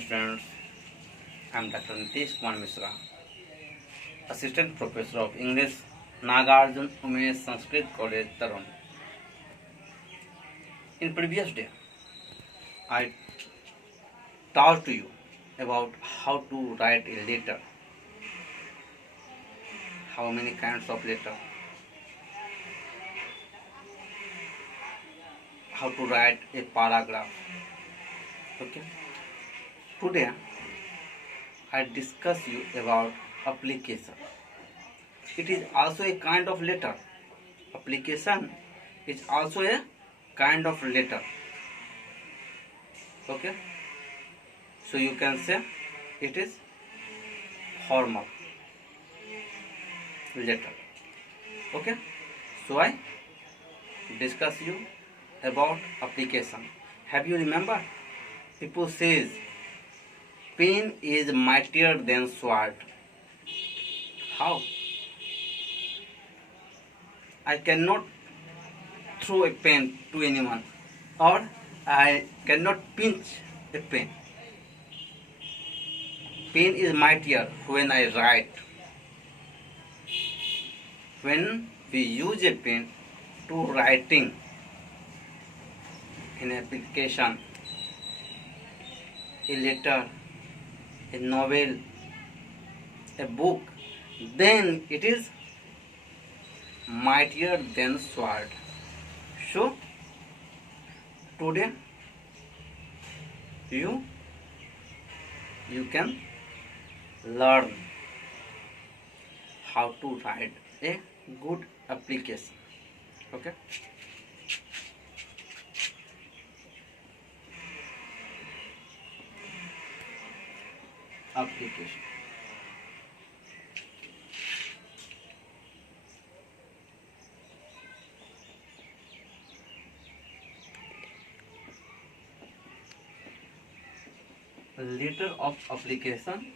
students. I am Dr. Nitish Kumar Mishra, Assistant Professor of English, Nagarjun Umesh Sanskrit College, Tarun. In previous day, I taught to you about how to write a letter, how many kinds of letter, how to write a paragraph. Okay. Today, I discuss you about application. It is also a kind of letter. Application is also a kind of letter. Okay. So you can say it is formal letter. Okay. So I discuss you about application. Have you remember? People says pen is mightier than sword. How? I cannot throw a pen to anyone, or I cannot pinch a pen. Pen is mightier when I write. When we use a pen to writing an application, a letter, a novel, a book, then it is mightier than sword. So today you can learn how to write a good application. Okay. Application. Letter of application.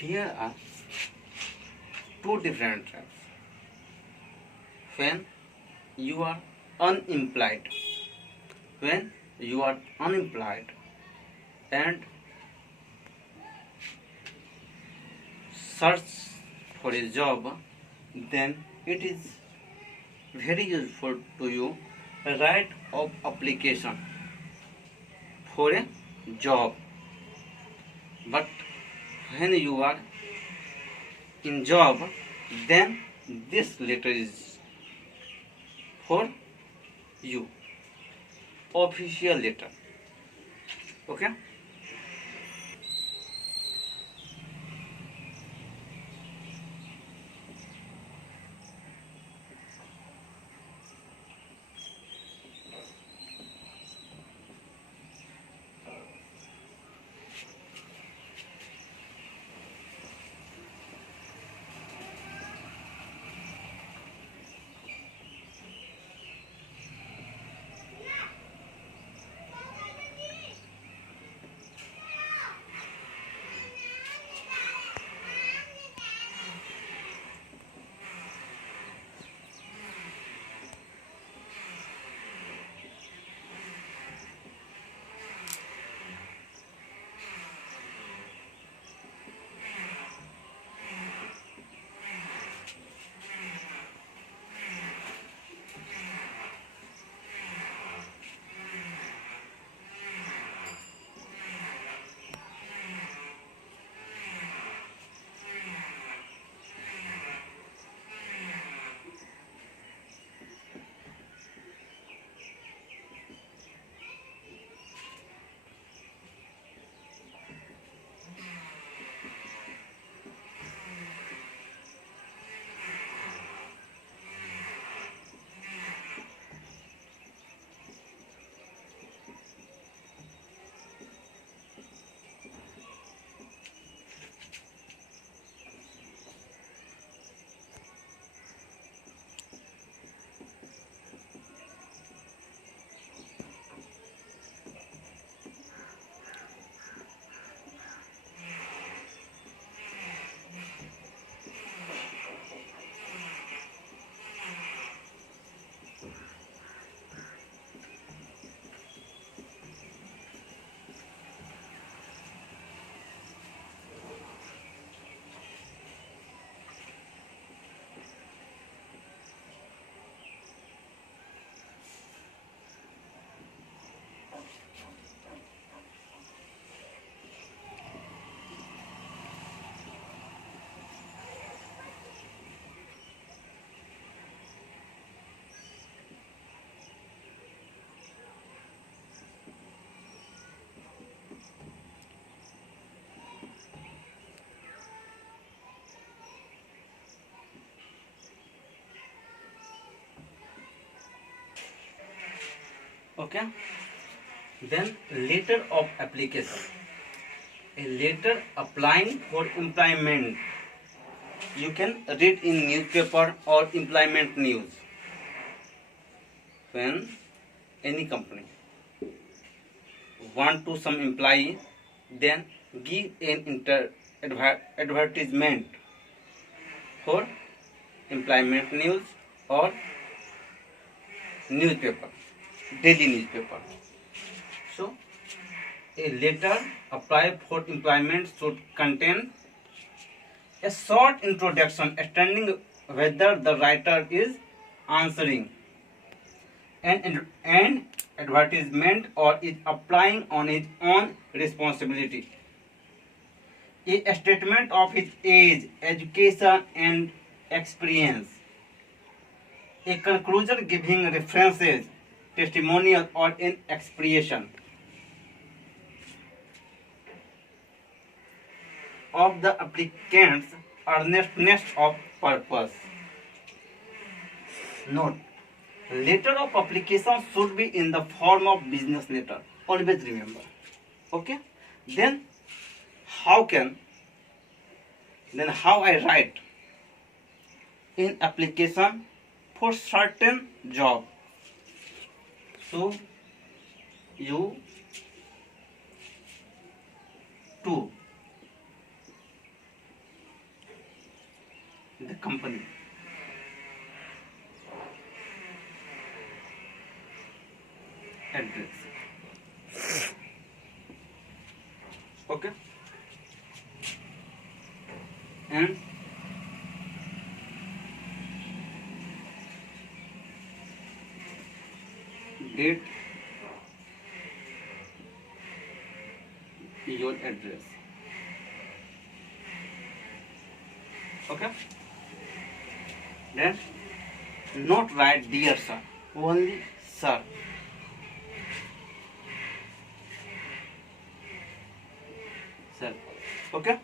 There are two different types. When you are unemployed, when you are unemployed and search for a job, then it is very useful to you write of application for a job. But when you are in job, then this letter is for you, official letter. Okay. Okay. Then letter of application. A letter applying for employment. You can read in newspaper or employment news. When any company want to some employee, then give an advertisement for employment news or newspaper, daily newspaper. So a letter applied for employment should contain a short introduction stating whether the writer is answering an advertisement or is applying on his own responsibility. A statement of his age, education, and experience. A conclusion giving references, testimonial, or an expression of the applicant's earnestness of purpose. Note: letter of application should be in the form of business letter. Always remember. Okay. Then how I write in application for certain job? So you to the company address. Okay. And date your address. Okay. Then not write dear sir, only sir. Sir. Okay.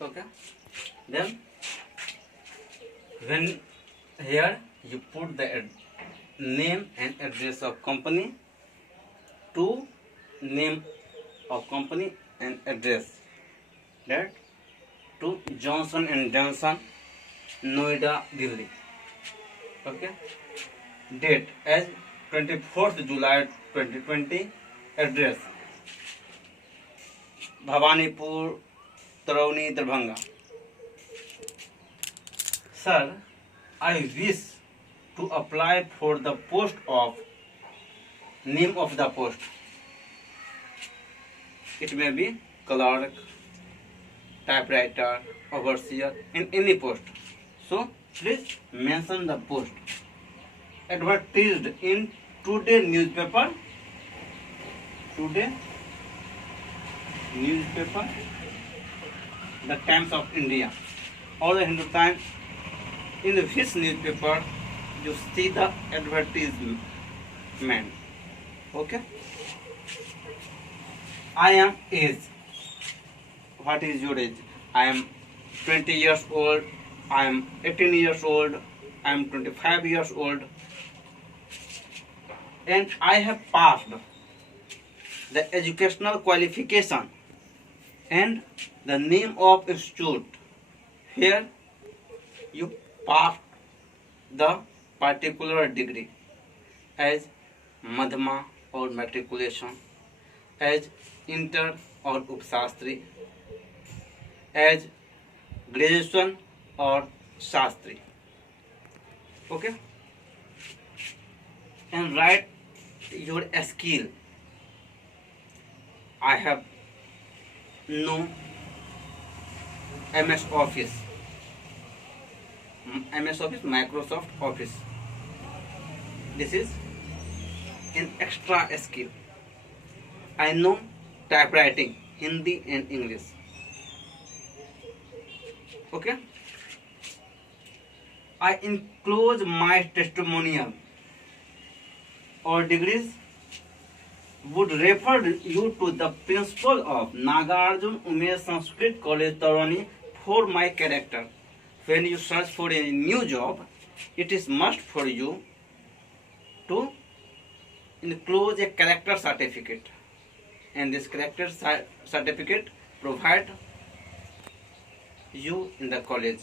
Okay. Then when here you put the name and address of company, to name of company and address, that to Johnson and Johnson, Noida, Delhi. Okay. Date as 24th July 2020. Address Bhavanipur, Tarauni, Darbhanga. Sir, I wish to apply for the post of name of the post. It may be clerk, typewriter, overseer, in any post. So please mention the post. Advertised in Today newspaper. Today newspaper, the Times of India, or the Hindu Times. In this newspaper, you see the advertisement. Okay. I am age. What is your age? I am 20 years old. I am 18 years old. I am 25 years old. And I have passed the educational qualification and the name of institute. Here you pass the particular degree as Madhma or matriculation, as inter or upshastri, as graduation or shastri. Okay. And write your skill. I have no MS Office, Microsoft Office. This is an extra skill. I know typewriting, Hindi and English. Okay. I enclose my testimonial or degrees would refer you to the principal of Nagarjun Umesh Sanskrit College, Tarani, for my character. When you search for a new job, it is must for you to enclose a character certificate, and this character certificate provide you in the college.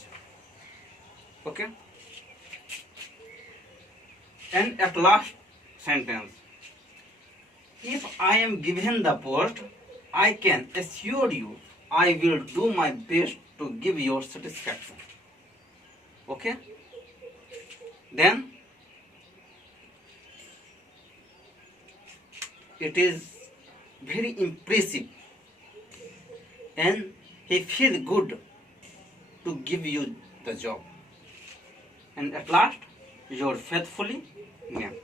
Okay. And at last sentence, if I am given the post, I can assure you I will do my best to give your satisfaction. Okay. Then it is very impressive, and he feels good to give you the job. And at last, your faithfully name.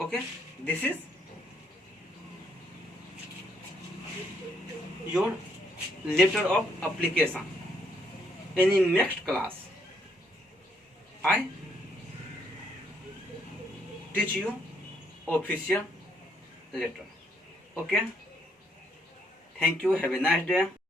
Okay, this is your letter of application. And in next class, I teach you official letter. Okay, thank you, have a nice day.